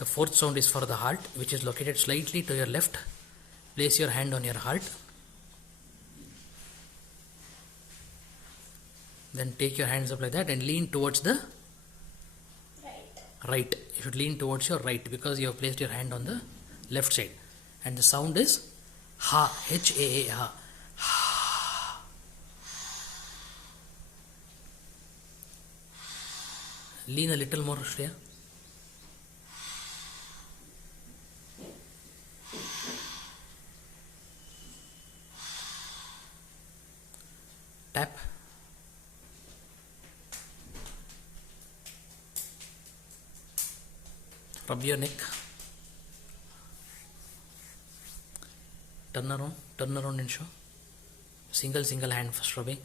The fourth sound is for the heart, which is located slightly to your left. Place your hand on your heart. Then take your hands up like that and lean towards the right. You should lean towards your right because you have placed your hand on the left side. And the sound is Ha, H-A-A, Ha. Ha. Lean a little more, Shreya. Tap. Rub your neck. Turn around and show. Single hand first rubbing.